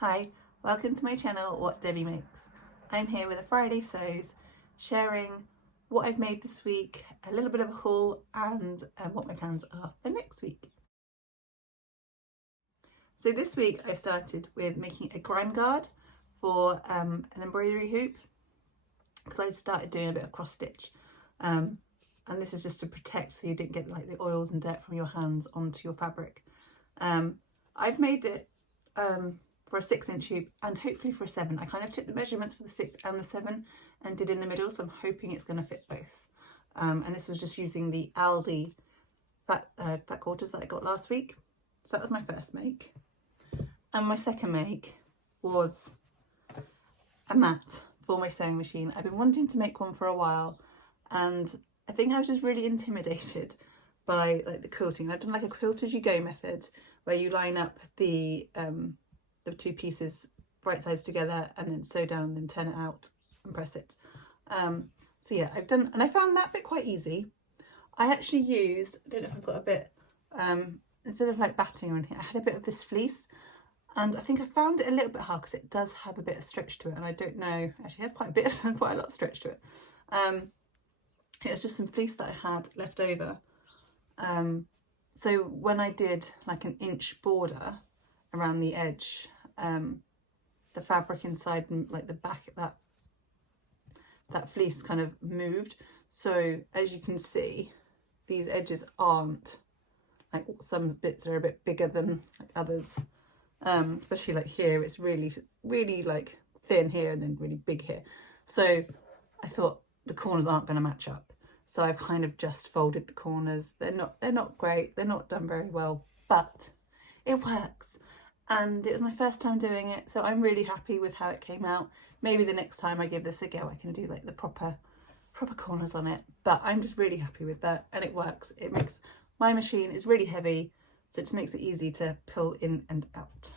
Hi, welcome to my channel, What Debbie Makes. I'm here with a Friday Sews, sharing what I've made this week, a little bit of a haul, and what my plans are for next week. So this week I started with making a grime guard for an embroidery hoop, because I started doing a bit of cross stitch, and this is just to protect so you don't get like the oils and dirt from your hands onto your fabric. I've made it for a 6-inch hoop and hopefully for a 7. I kind of took the measurements for the 6 and the 7 and did in the middle, so I'm hoping it's going to fit both. And this was just using the Aldi fat quarters that I got last week. So that was my first make. And my second make was a mat for my sewing machine. I've been wanting to make one for a while, and I think I was just really intimidated by like the quilting. I've done like a quilt as you go method where you line up the two pieces right sides together and then sew down and then turn it out and press it. So yeah, I've done, and I found that bit quite easy. I actually used, I don't know if I've got a bit, instead of like batting or anything, I had a bit of this fleece, and I think I found it a little bit hard because it does have a bit of stretch to it, and I don't know, actually it has quite a lot of stretch to it. It was just some fleece that I had left over. So when I did like an inch border around the edge, the fabric inside and like the back of that fleece kind of moved. So as you can see, these edges aren't, like some bits are a bit bigger than like others, especially like here it's really like thin here and then really big here. So I thought the corners aren't going to match up, so I've kind of just folded the corners. They're not great, they're not done very well, but it works. And it was my first time doing it, so I'm really happy with how it came out. Maybe the next time I give this a go I can do like the proper corners on it, but I'm just really happy with that, and it works. It makes, my machine is really heavy, so it just makes it easy to pull in and out,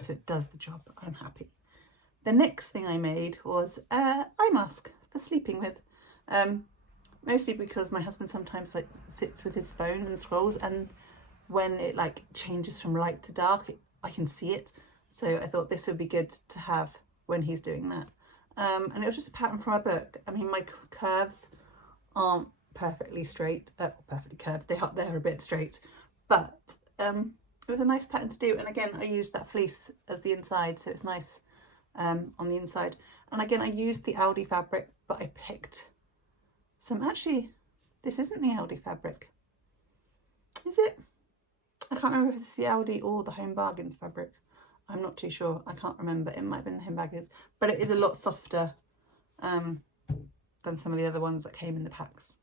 so it does the job. I'm happy. The next thing I made was an eye mask for sleeping with, mostly because my husband sometimes like sits with his phone and scrolls, and when it like changes from light to dark, I can see it, so I thought this would be good to have when he's doing that. And it was just a pattern from a book. I mean, my curves aren't perfectly straight, perfectly curved, they're a bit straight, but it was a nice pattern to do. And again, I used that fleece as the inside, so it's nice on the inside. And again, I used the Aldi fabric, but I picked some, actually this isn't the Aldi fabric, is it? I can't remember if it's the Aldi or the Home Bargains fabric. I'm not too sure. I can't remember. It might have been the Home Bargains, but it is a lot softer than some of the other ones that came in the packs.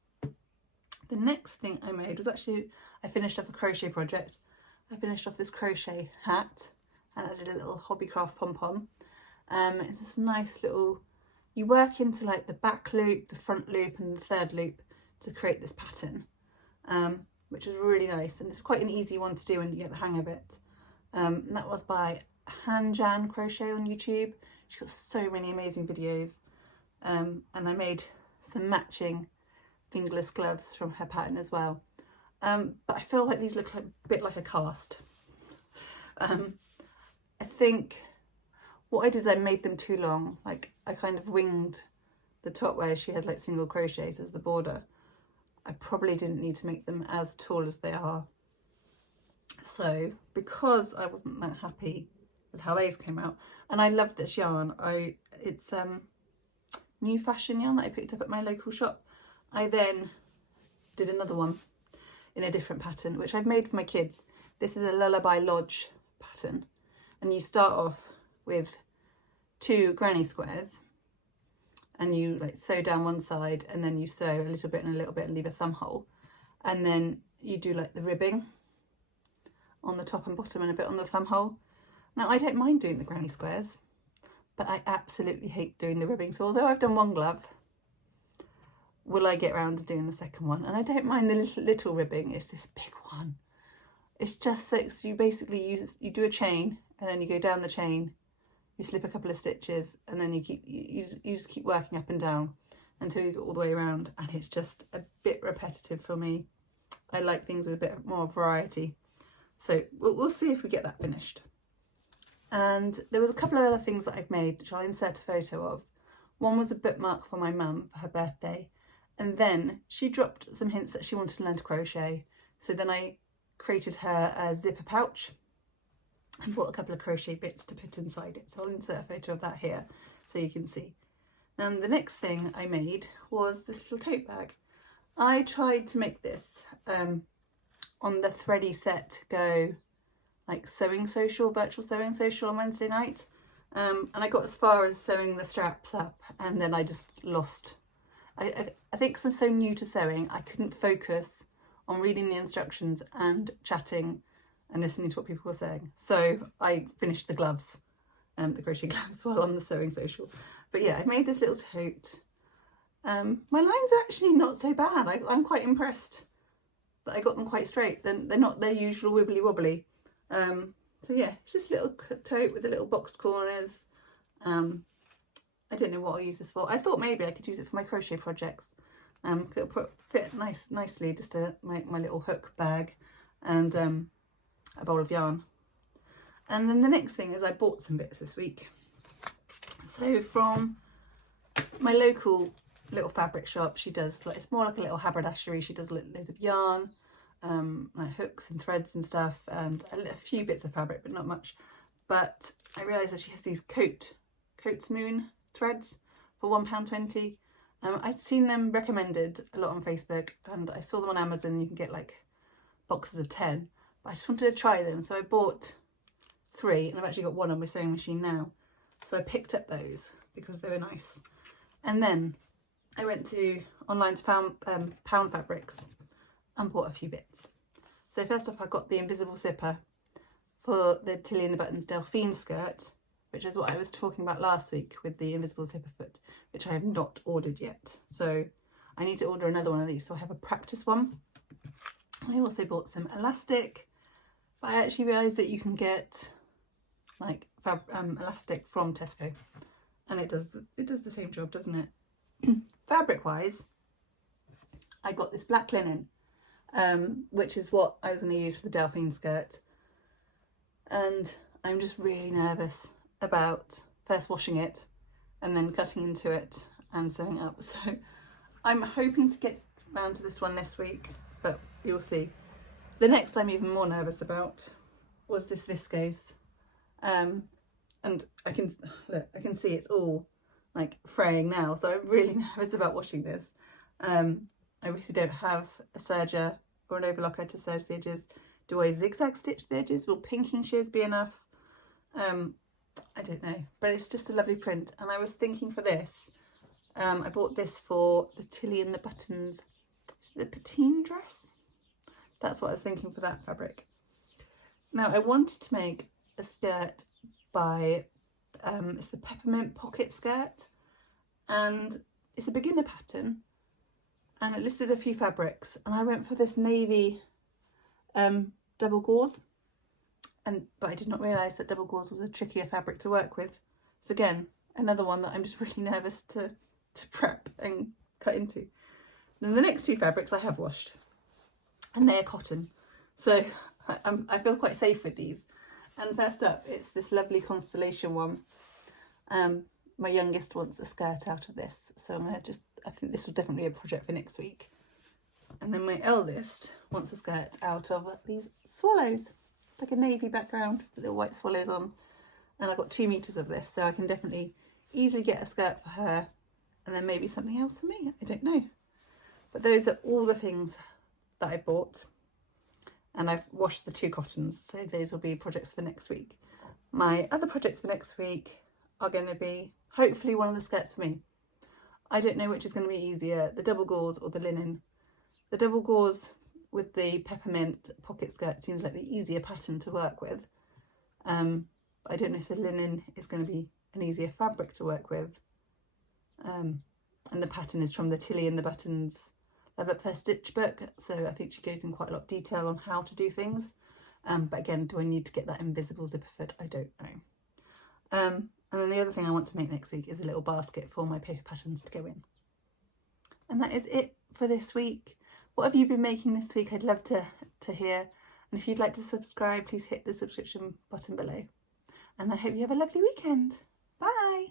The next thing I made was actually, I finished off a crochet project. I finished off this crochet hat, and I did a little hobbycraft pom-pom. It's this nice little, you work into like the back loop, the front loop and the third loop to create this pattern. Which was really nice, and it's quite an easy one to do when you get the hang of it. And that was by Handmade Crochet on YouTube. She's got so many amazing videos, and I made some matching fingerless gloves from her pattern as well. But I feel like these look like, a bit like a cast. I think what I did is I made them too long. Like I kind of winged the top where she had like single crochets as the border. I probably didn't need to make them as tall as they are. So because I wasn't that happy with how these came out, and I love this yarn, it's new fashion yarn that I picked up at my local shop. I then did another one in a different pattern, which I've made for my kids. This is a Lullaby Lodge pattern, and you start off with 2 granny squares, and you like sew down one side, and then you sew a little bit and a little bit and leave a thumb hole, and then you do like the ribbing on the top and bottom and a bit on the thumb hole. Now I don't mind doing the granny squares, but I absolutely hate doing the ribbing. So although I've done one glove, will I get around to doing the second one? And I don't mind the little ribbing, it's this big one. It's just so you basically you do a chain, and then you go down the chain, you slip a couple of stitches, and then you just keep working up and down until you go all the way around, and it's just a bit repetitive for me. I like things with a bit more variety. So we'll see if we get that finished. And there was a couple of other things that I've made, which I'll insert a photo of. One was a bookmark for my mum for her birthday. And then she dropped some hints that she wanted to learn to crochet. So then I created her a zipper pouch and bought a couple of crochet bits to put inside it. So I'll insert a photo of that here so you can see. And the next thing I made was this little tote bag. I tried to make this on the Thready Set Go like sewing social, virtual sewing social on Wednesday night. And I got as far as sewing the straps up and then I just lost. I think because I'm so new to sewing, I couldn't focus on reading the instructions and chatting and listening to what people were saying. So I finished the gloves, the crochet gloves, while on the sewing social. But yeah, I made this little tote. My lines are actually not so bad. I'm quite impressed that I got them quite straight. They're not their usual wibbly wobbly. So yeah, it's just a little tote with the little boxed corners. I don't know what I'll use this for. I thought maybe I could use it for my crochet projects. It'll fit nicely, just my little hook bag and a bowl of yarn. And then the next thing is I bought some bits this week. So from my local little fabric shop, she does, like, it's more like a little haberdashery. She does loads of yarn, like hooks and threads and stuff, and a few bits of fabric, but not much. But I realised that she has these Coats Moon threads for £1.20. I'd seen them recommended a lot on Facebook, and I saw them on Amazon. You can get like boxes of 10, but I just wanted to try them, so I bought 3, and I've actually got one on my sewing machine now. So I picked up those because they were nice. And then I went online to Pound Fabrics and bought a few bits. So first off, I got the invisible zipper for the Tilly and the Buttons Delphine skirt, which is what I was talking about last week with the invisible zipper foot, which I have not ordered yet. So I need to order another one of these so I have a practice one. I also bought some elastic, but I actually realised that you can get like elastic from Tesco, and it does the same job, doesn't it? Fabric wise, I got this black linen, which is what I was going to use for the Delphine skirt, and I'm just really nervous about first washing it and then cutting into it and sewing up. So I'm hoping to get round to this one this week, but you'll see. The next I'm even more nervous about was this viscose, and I can see it's all like fraying now, so I'm really nervous about washing this. I obviously don't have a serger or an overlocker to serge the edges. Do I zigzag stitch the edges? Will pinking shears be enough? I don't know, but it's just a lovely print. And I was thinking for this, I bought this for the Tilly and the Buttons, is it the Patine dress? That's what I was thinking for that fabric. Now I wanted to make a skirt by, it's the Peppermint Pocket skirt, and it's a beginner pattern, and it listed a few fabrics, and I went for this navy double gauze. But I did not realise that double gauze was a trickier fabric to work with. So again, another one that I'm just really nervous to prep and cut into. Then the next 2 fabrics I have washed, and they're cotton. So I feel quite safe with these. And first up, it's this lovely Constellation one. My youngest wants a skirt out of this, so I think this will definitely be a project for next week. And then my eldest wants a skirt out of these swallows. Like a navy background with little white swallows on, and I've got 2 meters of this, so I can definitely easily get a skirt for her, and then maybe something else for me, I don't know. But those are all the things that I bought, and I've washed the 2 cottons, so those will be projects for next week. My other projects for next week are going to be hopefully one of the skirts for me. I don't know which is going to be easier, the double gauze or the linen. The double gauze with the peppermint pocket skirt seems like the easier pattern to work with. I don't know if the linen is going to be an easier fabric to work with. And the pattern is from the Tilly and the Buttons Love Up First Stitch book, so I think she goes in quite a lot of detail on how to do things. But again, do I need to get that invisible zipper foot? I don't know. And then the other thing I want to make next week is a little basket for my paper patterns to go in. And that is it for this week. What have you been making this week? I'd love to hear. And if you'd like to subscribe, please hit the subscription button below. and I hope you have a lovely weekend. Bye.